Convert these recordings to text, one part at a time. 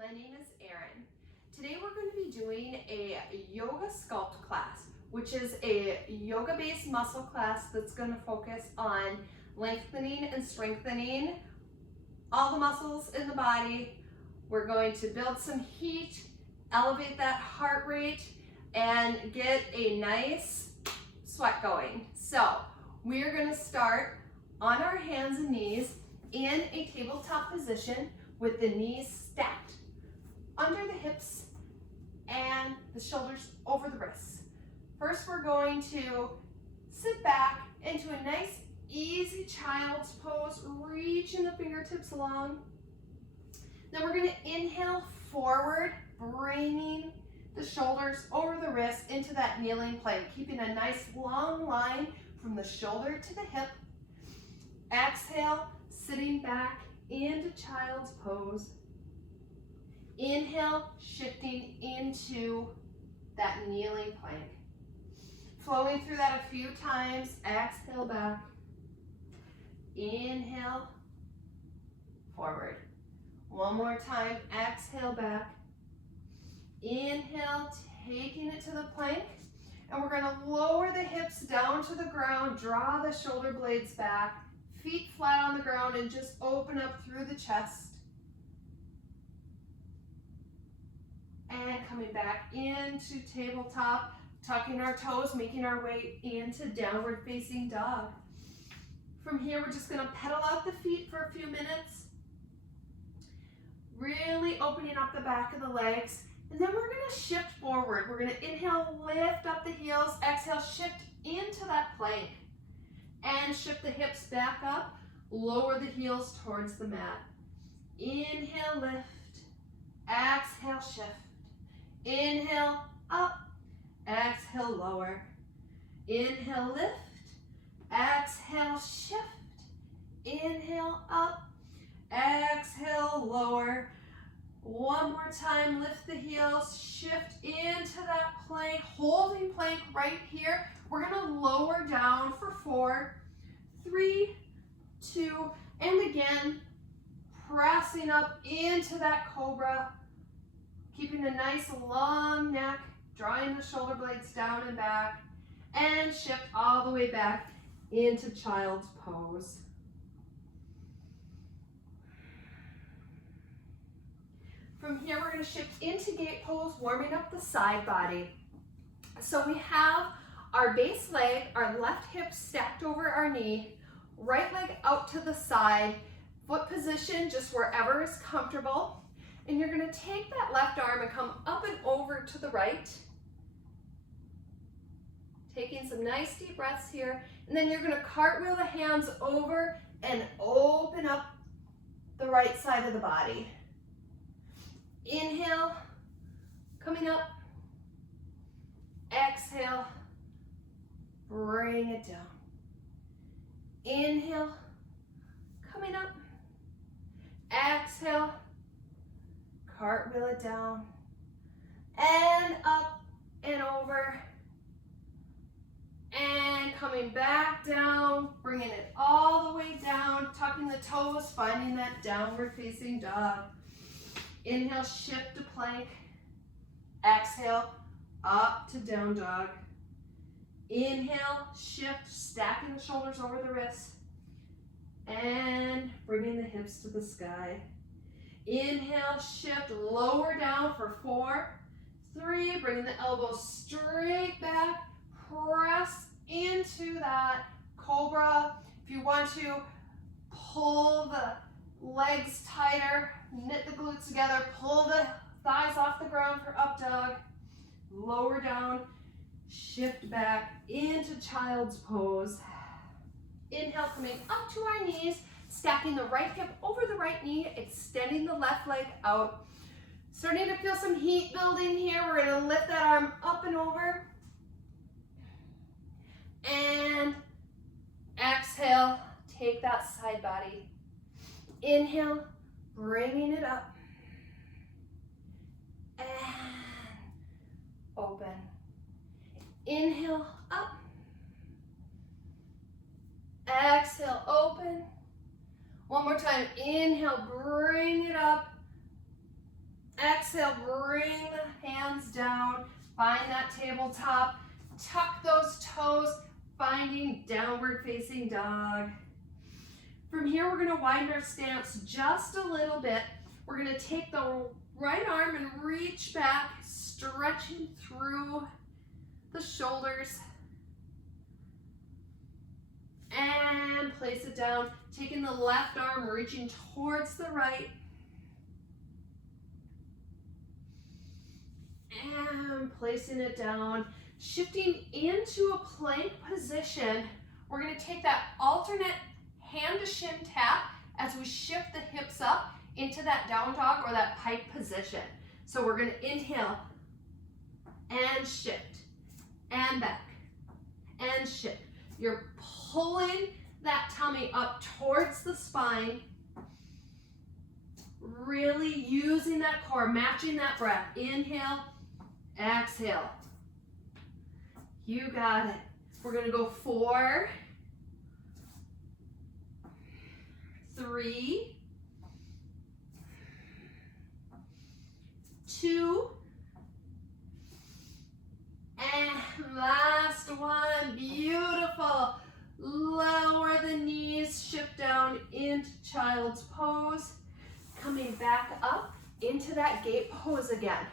My name is Erin. Today we're going to be doing a yoga sculpt class, which is a yoga-based muscle class that's going to focus on lengthening and strengthening all the muscles in the body. We're going to build some heat, elevate that heart rate, and get a nice sweat going. So we're going to start on our hands and knees in a tabletop position with the knees stacked under the hips and the shoulders over the wrists. First, we're going to sit back into a nice, easy child's pose, reaching the fingertips along. Then we're going to inhale forward, bringing the shoulders over the wrists into that kneeling plank, keeping a nice long line from the shoulder to the hip. Exhale, sitting back into child's pose. Inhale, shifting into that kneeling plank. Flowing through that a few times. Exhale back. Inhale, forward. One more time. Exhale back. Inhale, taking it to the plank. And we're going to lower the hips down to the ground. Draw the shoulder blades back. Feet flat on the ground and just open up through the chest. And coming back into tabletop, tucking our toes, making our way into downward facing dog. From here, we're just going to pedal out the feet for a few minutes. Really opening up the back of the legs. And then we're going to shift forward. We're going to inhale, lift up the heels. Exhale, shift into that plank. And shift the hips back up. Lower the heels towards the mat. Inhale, lift. Exhale, shift. Inhale, up. Exhale, lower. Inhale, lift. Exhale, shift. Inhale, up. Exhale, lower. One more time, lift the heels, shift into that plank, holding plank right here. We're gonna lower down for 4, 3, 2, and again, pressing up into that cobra, keeping a nice long neck, drawing the shoulder blades down and back, and shift all the way back into child's pose. From here, we're going to shift into gate pose, warming up the side body. So we have our base leg, our left hip stacked over our knee, right leg out to the side, foot position just wherever is comfortable. And you're going to take that left arm and come up and over to the right. Taking some nice deep breaths here. And then you're going to cartwheel the hands over and open up the right side of the body. Inhale, coming up. Exhale, bring it down. Inhale, coming up. Exhale, cartwheel it down. And up and over. And coming back down, bringing it all the way down, tucking the toes, finding that downward facing dog. Inhale, shift to plank. Exhale, up to down dog. Inhale, shift, stacking the shoulders over the wrists. And bringing the hips to the sky. Inhale, shift, lower down for 4, 3, bringing the elbows straight back. Press into that cobra. If you want to pull the legs tighter, knit the glutes together, pull the thighs off the ground for up dog, lower down, shift back into child's pose. Inhale, coming up to our knees, stacking the right hip over the right knee, extending the left leg out. Starting to feel some heat building here. We're going to lift that arm up and over. And exhale, take that side body. Inhale, bringing it up. And open. Inhale, up. Exhale, open. One more time. Inhale, bring it up. Exhale, bring the hands down, find that tabletop, tuck those toes, finding downward facing dog. From here, we're gonna widen our stance just a little bit. We're gonna take the right arm and reach back, stretching through the shoulders. And place it down, taking the left arm, reaching towards the right. And placing it down, shifting into a plank position. We're gonna take that alternate hand to shin tap as we shift the hips up into that down dog or that pike position. So we're gonna inhale and shift and back and shift. You're pulling that tummy up towards the spine, really using that core, matching that breath. Inhale, exhale. You got it. We're gonna go 4, 3, 2, and last one. Beautiful. Lower the knees, shift down into child's pose. Coming back up into that gate pose again.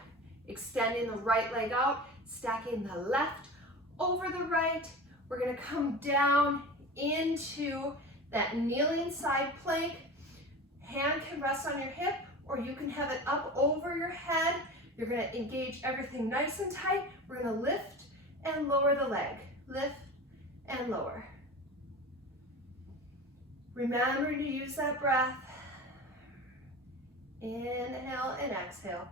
Extending the right leg out, stacking the left over the right. We're gonna come down into that kneeling side plank. Hand can rest on your hip, or you can have it up over your head. You're gonna engage everything nice and tight. We're gonna lift and lower the leg. Lift and lower. Remember to use that breath. Inhale and exhale.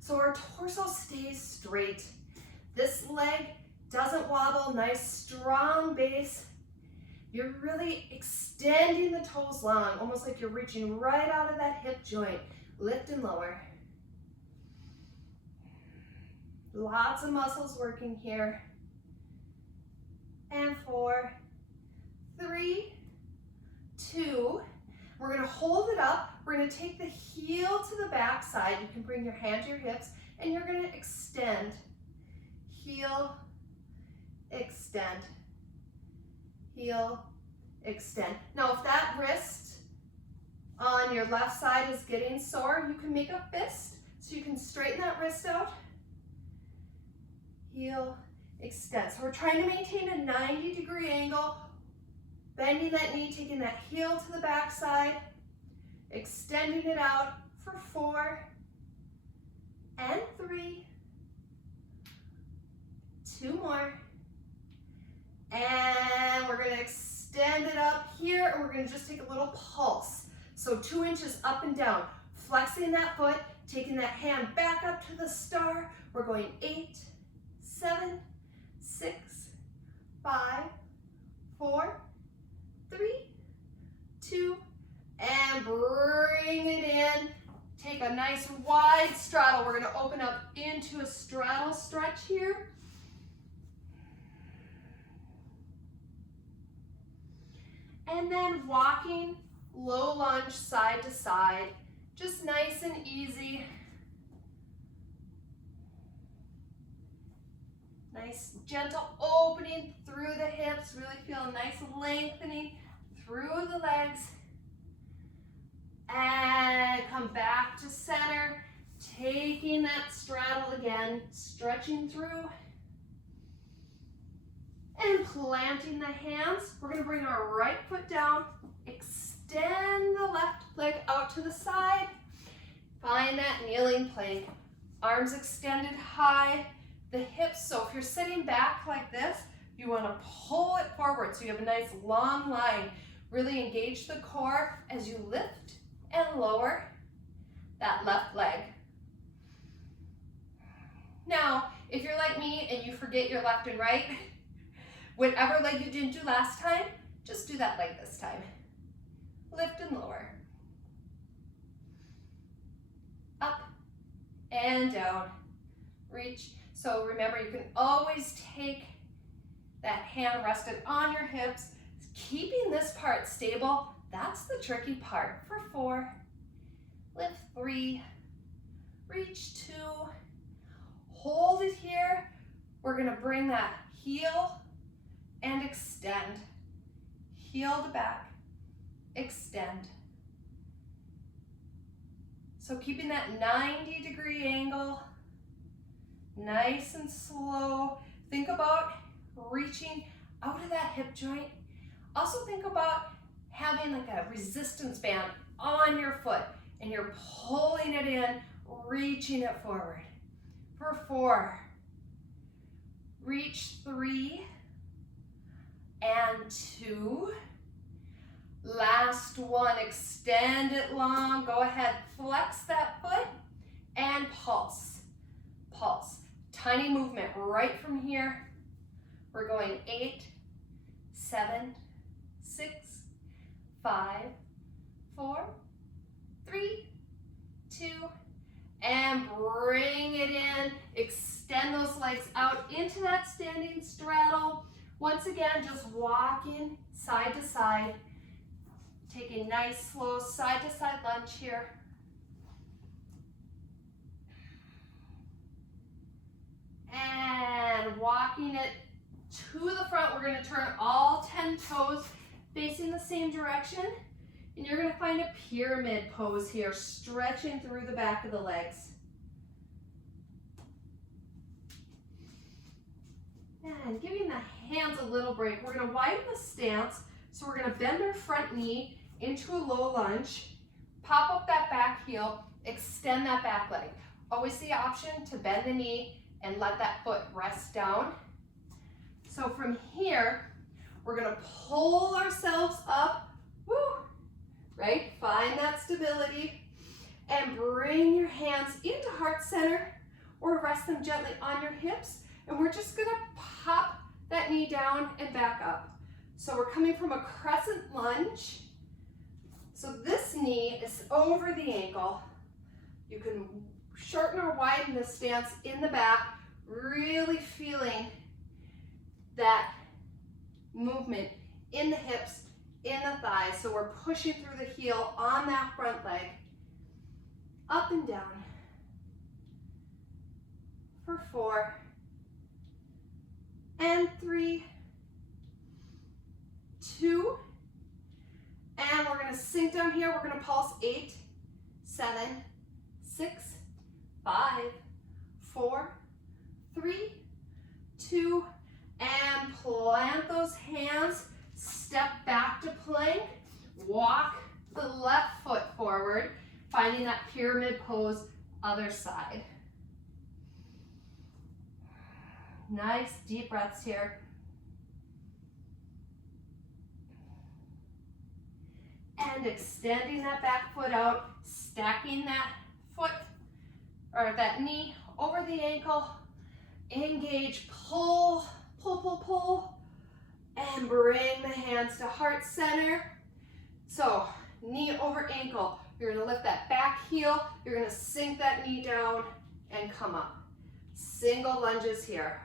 So our torso stays straight. This leg doesn't wobble, nice strong base. You're really extending the toes long, almost like you're reaching right out of that hip joint. Lift and lower. Lots of muscles working here. And 4, 3, 2. We're gonna hold it up. We're gonna take the heel to the back side. You can bring your hand to your hips and you're gonna extend. Heel, extend. Heel, extend. Now if that wrist on your left side is getting sore, you can make a fist so you can straighten that wrist out. Heel, extend. So we're trying to maintain a 90-degree angle, bending that knee, taking that heel to the back side, extending it out for 4 and 3, 2 more, and we're going to extend it up here, and we're going to just take a little pulse. So 2 inches up and down, flexing that foot, taking that hand back up to the star. We're going 8, 7, 6, 5, 4, 3, 2, and bring it in. Take a nice wide straddle. We're going to open up into a straddle stretch here. And then walking low lunge side to side, just nice and easy. Nice gentle opening through the hips, really feel a nice lengthening through the legs. And come back to center, taking that straddle again, stretching through. And planting the hands. We're going to bring our right foot down, extend the left leg out to the side. Find that kneeling plank. Arms extended high, the hips. So if you're sitting back like this, you want to pull it forward so you have a nice long line. Really engage the core as you lift and lower that left leg. Now, if you're like me and you forget your left and right, whatever leg you didn't do last time, just do that leg this time. Lift and lower. Up and down. Reach. So remember, you can always take that hand rested on your hips. Keeping this part stable, that's the tricky part. For 4, lift 3, reach 2, hold it here. We're gonna bring that heel and extend. Heel to back, extend. So keeping that 90-degree angle, nice and slow. Think about reaching out of that hip joint. Also think about having like a resistance band on your foot and you're pulling it in, reaching it forward. For 4, reach 3 and 2. Last one, extend it long. Go ahead, flex that foot and pulse. Pulse. Tiny movement right from here. We're going 8, 7, 6, 5, 4, 3, 2, and bring it in. Extend those legs out into that standing straddle. Once again, just walking side to side. Take a nice, slow side-to-side lunge here. And walking it to the front, we're going to turn all 10 toes facing the same direction. And you're going to find a pyramid pose here, stretching through the back of the legs. And giving the hands a little break. We're going to widen the stance. So we're going to bend our front knee into a low lunge, pop up that back heel, extend that back leg. Always the option to bend the knee and let that foot rest down. So from here, we're going to pull ourselves up, woo, right? Find that stability and bring your hands into heart center or rest them gently on your hips. And we're just going to pop that knee down and back up. So we're coming from a crescent lunge. So this knee is over the ankle. You can shorten or widen this stance in the back, really feeling that movement in the hips, in the thighs. So we're pushing through the heel on that front leg, up and down. For 4, and 3, 2, and we're going to sink down here. We're going to pulse 8, 7, 6, 5, 4, 3, 2, and plant those hands. Step back to plank. Walk the left foot forward, finding that pyramid pose, other side. Nice deep breaths here. And extending that back foot out, stacking that foot or that knee over the ankle. Engage, pull, pull, pull, pull, and bring the hands to heart center. So knee over ankle. You're going to lift that back heel. You're going to sink that knee down and come up. Single lunges here.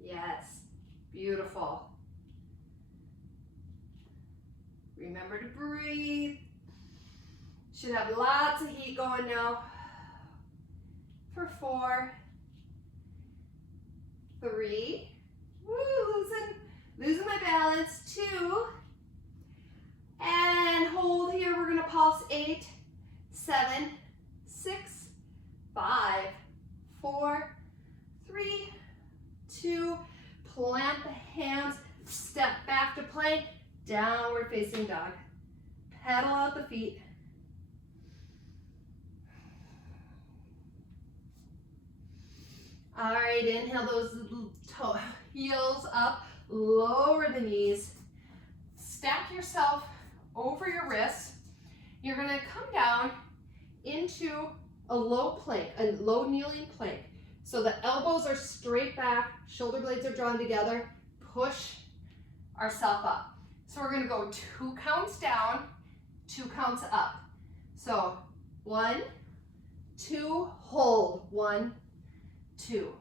Yes, beautiful. Remember to breathe. Should have lots of heat going now. For 4, 3, woo, losing my balance, 2, and hold here. We're gonna pulse 8, 7, 6, 5, 4, 3, 2, plant the hands, step back to plank, downward facing dog. Pedal out the feet. All right, inhale those heels up, lower the knees, stack yourself over your wrists. You're gonna come down into a low plank, a low kneeling plank. So the elbows are straight back, shoulder blades are drawn together, push ourselves up. So we're gonna go 2 counts down, 2 counts up. So 1, 2, hold, 1, 2.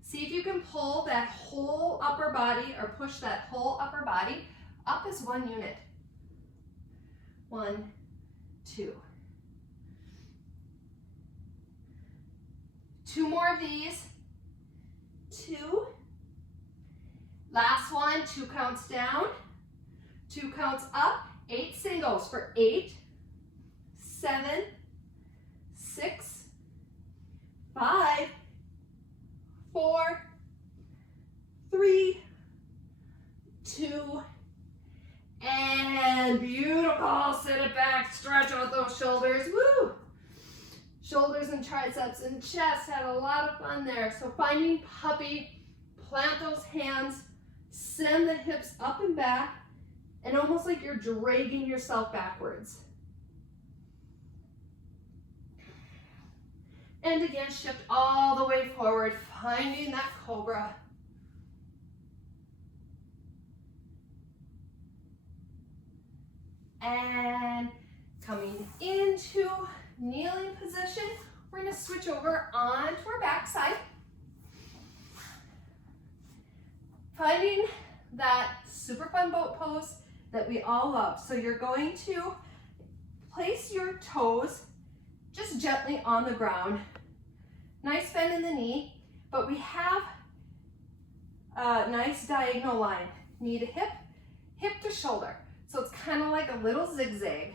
See if you can pull that whole upper body or push that whole upper body up as one unit. 1, 2. 2 more of these. 2. Last one, 2 counts down, 2 counts up, 8 singles for 8, 7, 6, 5, 4, 3, 2, and beautiful. Sit it back, stretch out those shoulders. Woo! Shoulders and triceps and chest, had a lot of fun there. So finding puppy, plant those hands, send the hips up and back, and almost like you're dragging yourself backwards. And again, shift all the way forward, finding that cobra. And coming into kneeling position, we're going to switch over onto our back side. Finding that super fun boat pose that we all love. So you're going to place your toes just gently on the ground. Nice bend in the knee, but we have a nice diagonal line. Knee to hip, hip to shoulder. So it's kind of like a little zigzag.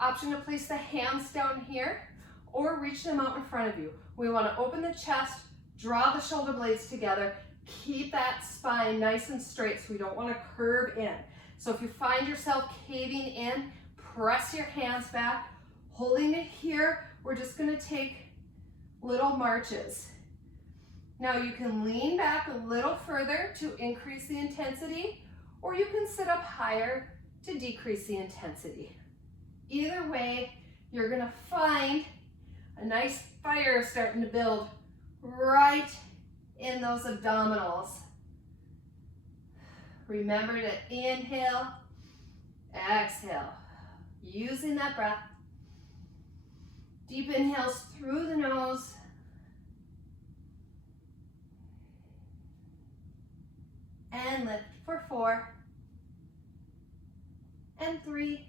Option to place the hands down here or reach them out in front of you. We want to open the chest, draw the shoulder blades together, keep that spine nice and straight so we don't want to curve in. So if you find yourself caving in, press your hands back, holding it here. We're just going to take little marches. Now you can lean back a little further to increase the intensity, or you can sit up higher to decrease the intensity. Either way, you're going to find a nice fire starting to build right in those abdominals. Remember to inhale, exhale, using that breath. Deep inhales through the nose. And lift for 4 and 3,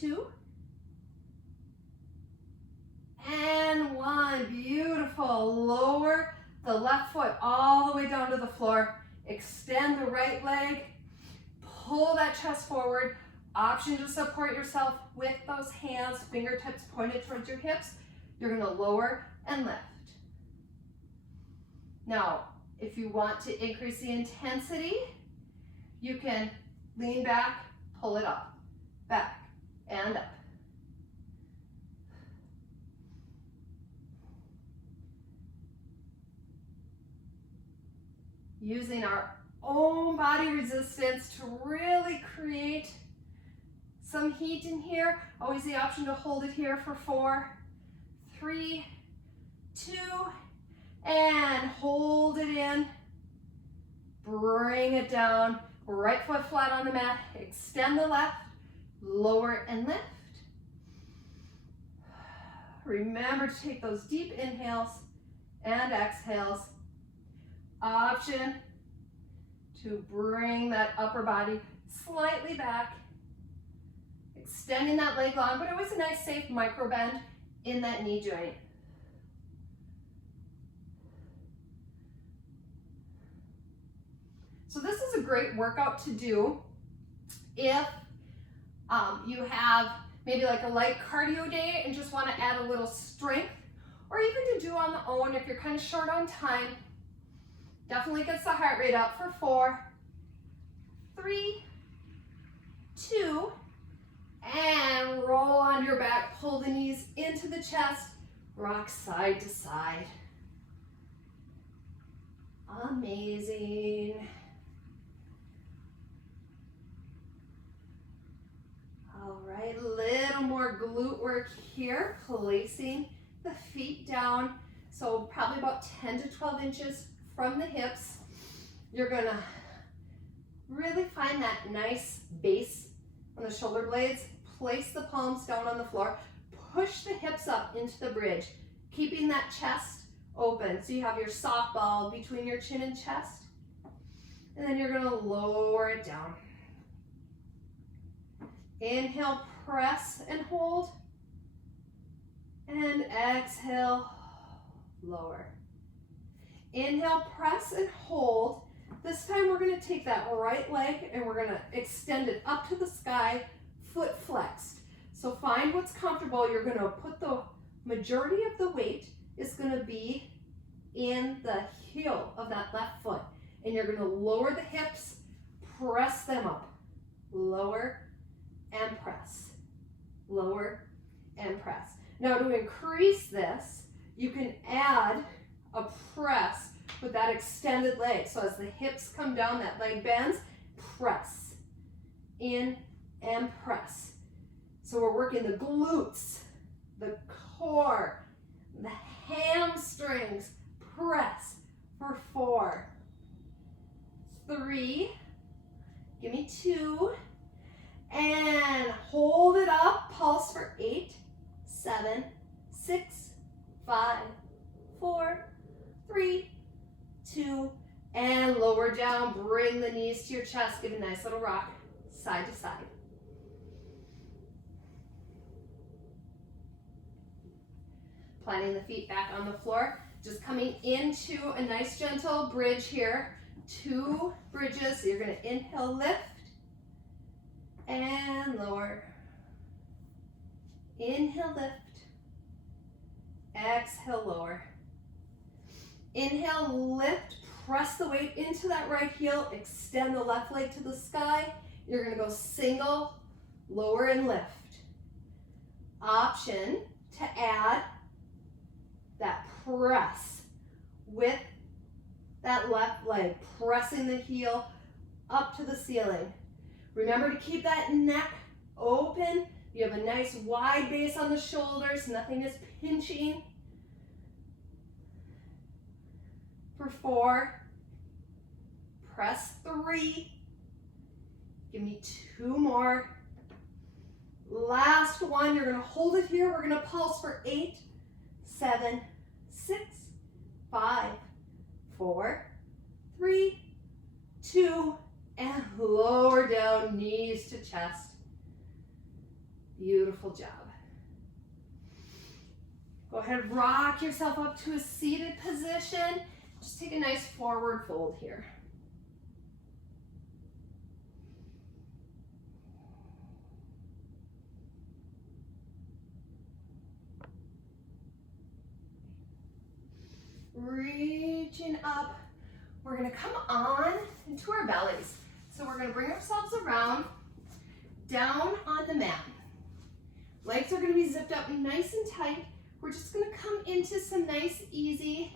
2, and 1. Beautiful. Lower the left foot all the way down to the floor. Extend the right leg. Pull that chest forward. Option to support yourself with those hands, fingertips pointed towards your hips. You're going to lower and lift. Now, if you want to increase the intensity, you can lean back, pull it up, back, and up. Using our own body resistance to really create some heat in here. Always the option to hold it here for 4, 3, 2, and hold it in. Bring it down. Right foot flat on the mat. Extend the left. Lower and lift. Remember to take those deep inhales and exhales. Option to bring that upper body slightly back. Extending that leg long, but always a nice safe micro bend in that knee joint. So this is a great workout to do if you have maybe like a light cardio day and just want to add a little strength, or even to do on the own if you're kind of short on time. Definitely gets the heart rate up for 4, 3, 2, and roll on your back. Pull the knees into the chest. Rock side to side. Amazing. All right, a little more glute work here. Placing the feet down. So probably about 10 to 12 inches from the hips. You're gonna really find that nice base on the shoulder blades. Place the palms down on the floor. Push the hips up into the bridge, keeping that chest open. So you have your softball between your chin and chest. And then you're gonna lower it down. Inhale, press and hold. And exhale, lower. Inhale, press and hold. This time we're going to take that right leg and we're going to extend it up to the sky, foot flexed. So find what's comfortable. You're going to put the majority of the weight is going to be in the heel of that left foot. And you're going to lower the hips, press them up. Lower and press. Lower and press. Now to increase this, you can add a press with that extended leg. So as the hips come down, that leg bends, press. In and press. So we're working the glutes, the core, the hamstrings. Press for 4, 3, give me 2, and hold it up. Pulse for 8, 7, 6, 5, 4, 3, 2, and lower down. Bring the knees to your chest. Give a nice little rock, side to side. Planting the feet back on the floor. Just coming into a nice gentle bridge here. 2 bridges. So you're going to inhale, lift, and lower. Inhale, lift. Exhale, lower. Inhale, lift. Press the weight into that right heel. Extend the left leg to the sky. You're going to go single, lower, and lift. Option to add that press with that left leg, pressing the heel up to the ceiling. Remember to keep that neck open. You have a nice wide base on the shoulders. Nothing is pinching. For 4, press 3. Give me 2 more. Last one, you're gonna hold it here. We're gonna pulse for 8, 7, 6, 5, 4, 3, 2, and lower down, knees to chest. Beautiful job. Go ahead, rock yourself up to a seated position. Just take a nice forward fold here. Reaching up, we're going to come on into our bellies. So we're going to bring ourselves around, down on the mat. Legs are going to be zipped up nice and tight. We're just going to come into some nice, easy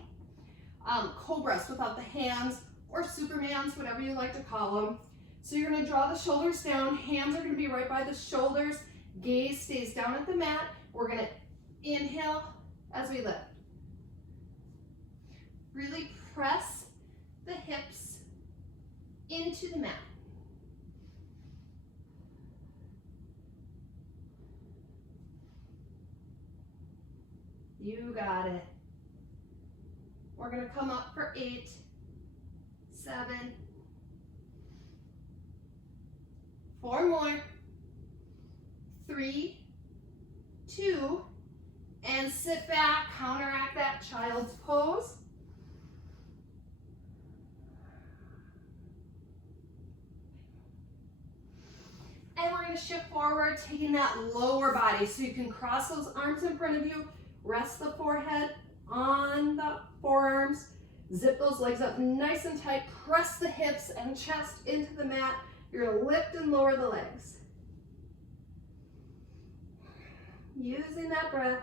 Cobras without the hands, or Supermans, whatever you like to call them. So you're going to draw the shoulders down. Hands are going to be right by the shoulders. Gaze stays down at the mat. We're going to inhale as we lift. Really press the hips into the mat. You got it. We're going to come up for 8, 7, 4 more, 3, 2, and sit back, counteract that child's pose. And we're going to shift forward, taking that lower body so you can cross those arms in front of you, rest the forehead on the forearms, zip those legs up nice and tight, press the hips and chest into the mat. You're going to lift and lower the legs. Using that breath.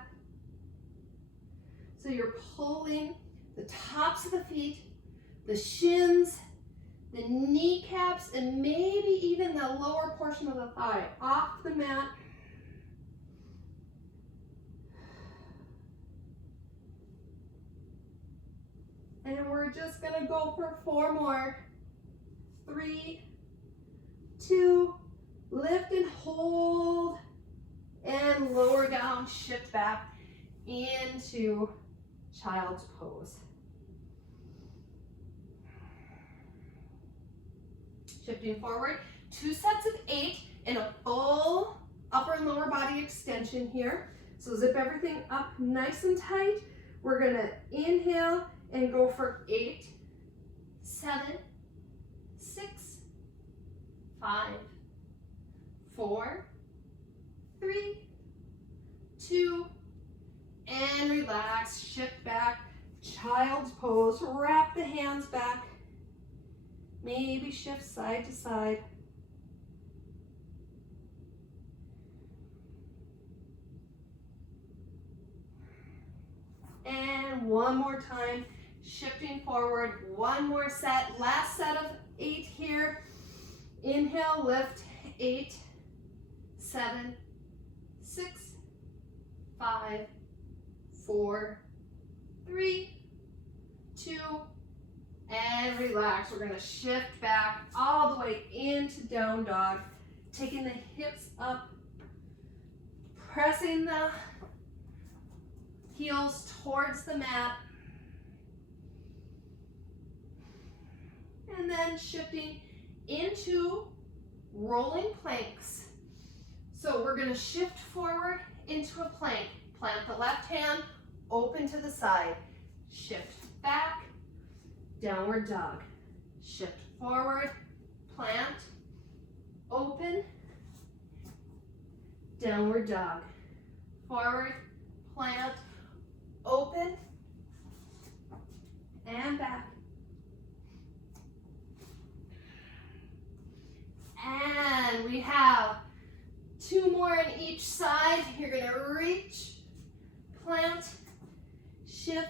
So you're pulling the tops of the feet, the shins, the kneecaps, and maybe even the lower portion of the thigh off the mat. And we're just gonna go for 4 more. 3, 2, lift and hold, and lower down, shift back into child's pose. Shifting forward, 2 sets of 8. in a full upper and lower body extension here. So zip everything up nice and tight. We're gonna inhale and go for 8, 7, 6, 5, 4, 3, 2, and relax, shift back, child's pose, wrap the hands back, maybe shift side to side. And one more time, shifting forward, one more set, last set of 8 here. Inhale, lift, 8, 7, 6, 5, 4, 3, 2, and relax. We're gonna shift back all the way into down dog, taking the hips up, pressing the heels towards the mat, and then shifting into rolling planks. So we're gonna shift forward into a plank. Plant the left hand, open to the side. Shift back, downward dog. Shift forward, plant, open, downward dog. Forward, plant, open, and back. And we have 2 more on each side. You're gonna reach, plant, shift,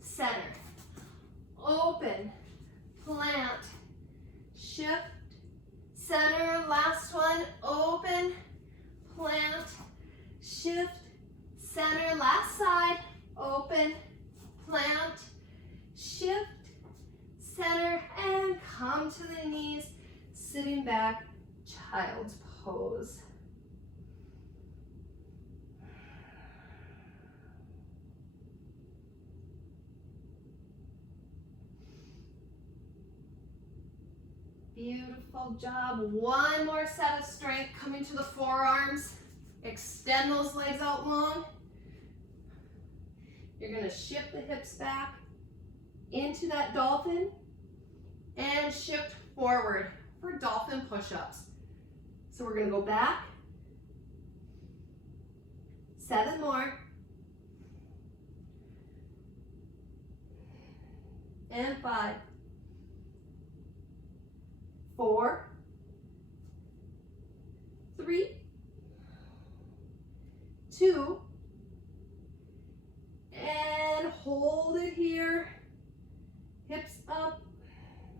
center, open, plant, shift, center. Last one, open, plant, shift, center. Last side, open, plant, shift, center, and come to the knees, sitting back, child's pose. Beautiful job. One more set of strength, coming to the forearms. Extend those legs out long. You're gonna shift the hips back into that dolphin and shift forward for dolphin push-ups. So we're gonna go back, 7 more, and 5, 4, 3, 2, and hold it here. Hips up,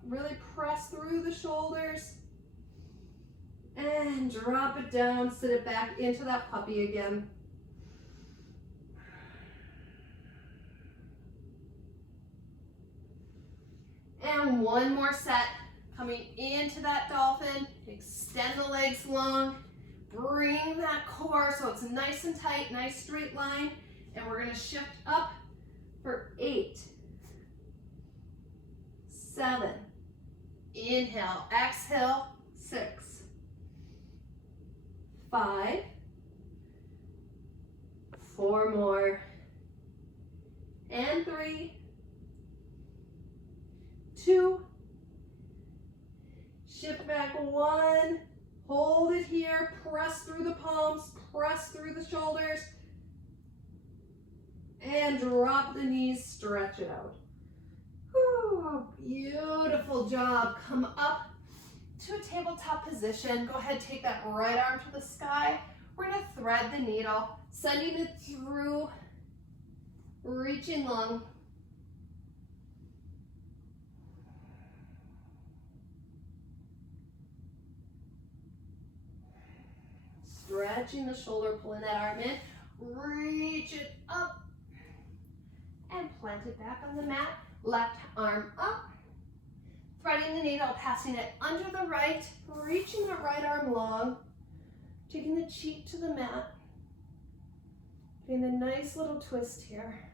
really press through the shoulders, and drop it down, sit it back into that puppy again. And one more set, coming into that dolphin. Extend the legs long, bring that core so it's nice and tight, nice straight line, and we're gonna shift up for 8, 7, inhale, exhale, 6, 5, 4 more, and 3, 2, shift back 1, hold it here, press through the palms, press through the shoulders, and drop the knees, stretch it out. Whew, beautiful job. Come up to a tabletop position. Go ahead, take that right arm to the sky. We're gonna thread the needle, sending it through, reaching long. Stretching the shoulder, pulling that arm in, reach it up, and plant it back on the mat. Left arm up, threading the needle, passing it under the right, reaching the right arm long, taking the cheek to the mat, getting a nice little twist here.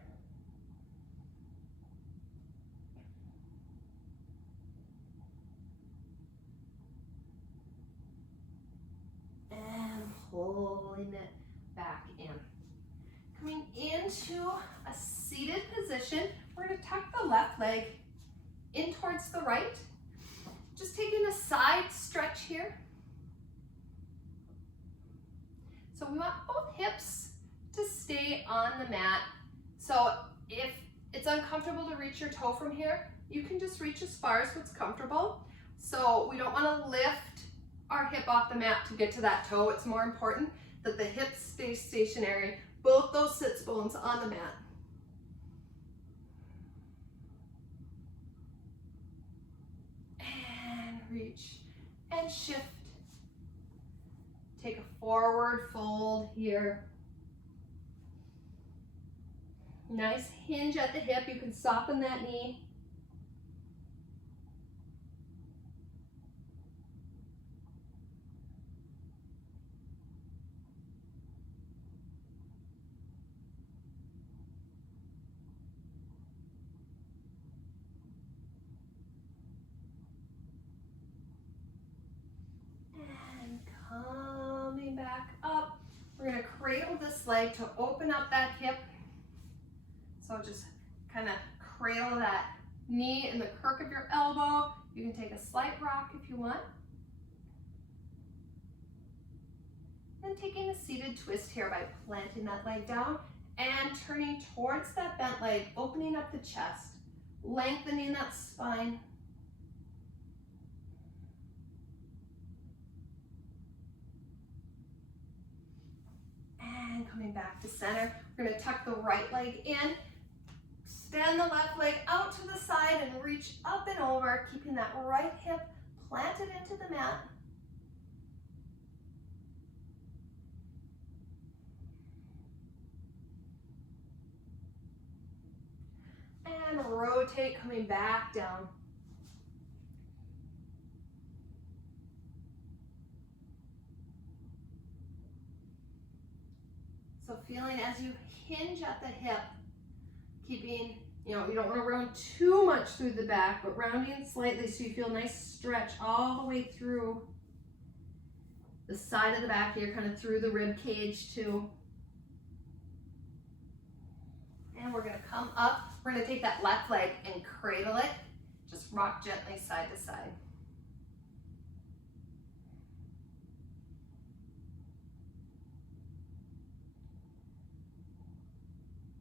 into a seated position. We're going to tuck the left leg in towards the right. Just taking a side stretch here. So we want both hips to stay on the mat. So if it's uncomfortable to reach your toe from here, you can just reach as far as what's comfortable. So we don't want to lift our hip off the mat to get to that toe. It's more important that the hips stay stationary, both those sits bones on the mat. And reach and shift. Take a forward fold here. Nice hinge at the hip. You can soften that knee. And coming back up. We're going to cradle this leg to open up that hip. So just kind of cradle that knee in the crook of your elbow. You can take a slight rock if you want. And taking a seated twist here by planting that leg down and turning towards that bent leg, opening up the chest, lengthening that spine. And coming back to center. We're going to tuck the right leg in. Extend the left leg out to the side and reach up and over, keeping that right hip planted into the mat. And rotate, coming back down. So feeling as you hinge at the hip, keeping, you don't want to round too much through the back, but rounding slightly so you feel a nice stretch all the way through the side of the back here, kind of through the rib cage too. And we're going to come up. We're going to take that left leg and cradle it. Just rock gently side to side.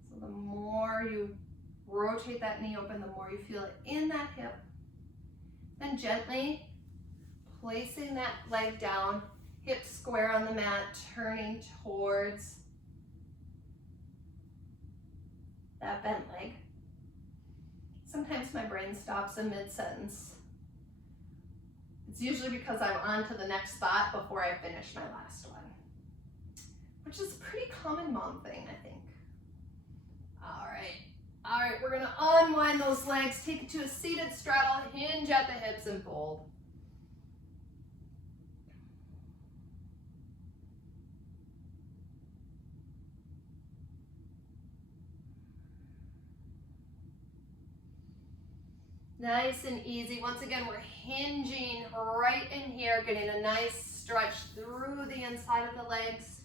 So the more you rotate that knee open, the more you feel it in that hip. Then gently placing that leg down, hips square on the mat, turning towards that bent leg. Sometimes my brain stops in mid-sentence. It's usually because I'm on to the next thought before I finish my last one, which is a pretty common mom thing, I think. All right, we're gonna unwind those legs, take it to a seated straddle, hinge at the hips and fold. Nice and easy. Once again, we're hinging right in here, getting a nice stretch through the inside of the legs.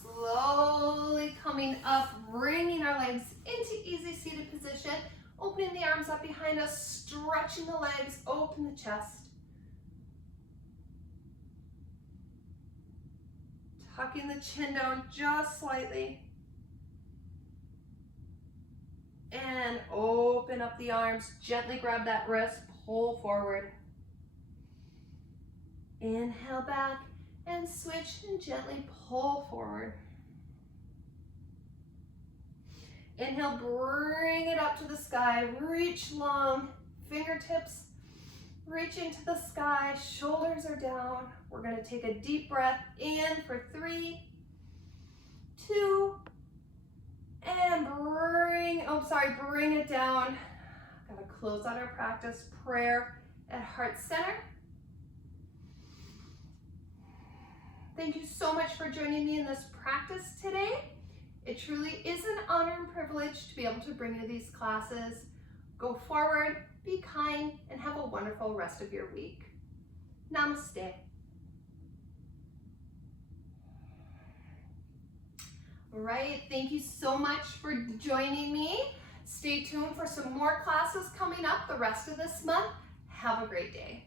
Slowly coming up, bringing our legs into easy seated position, opening the arms up behind us, stretching the legs, open the chest. Tucking the chin down just slightly. And open up the arms, gently grab that wrist, pull forward. Inhale back and switch and gently pull forward. Inhale, bring it up to the sky, reach long, fingertips reaching to the sky, shoulders are down. We're gonna take a deep breath in for 3, 2, and bring it down. Gotta close out our practice prayer at heart center. Thank you so much for joining me in this practice today. It truly is an honor and privilege to be able to bring you these classes. Go forward, be kind, and have a wonderful rest of your week. Namaste. All right, thank you so much for joining me. Stay tuned for some more classes coming up the rest of this month. Have a great day.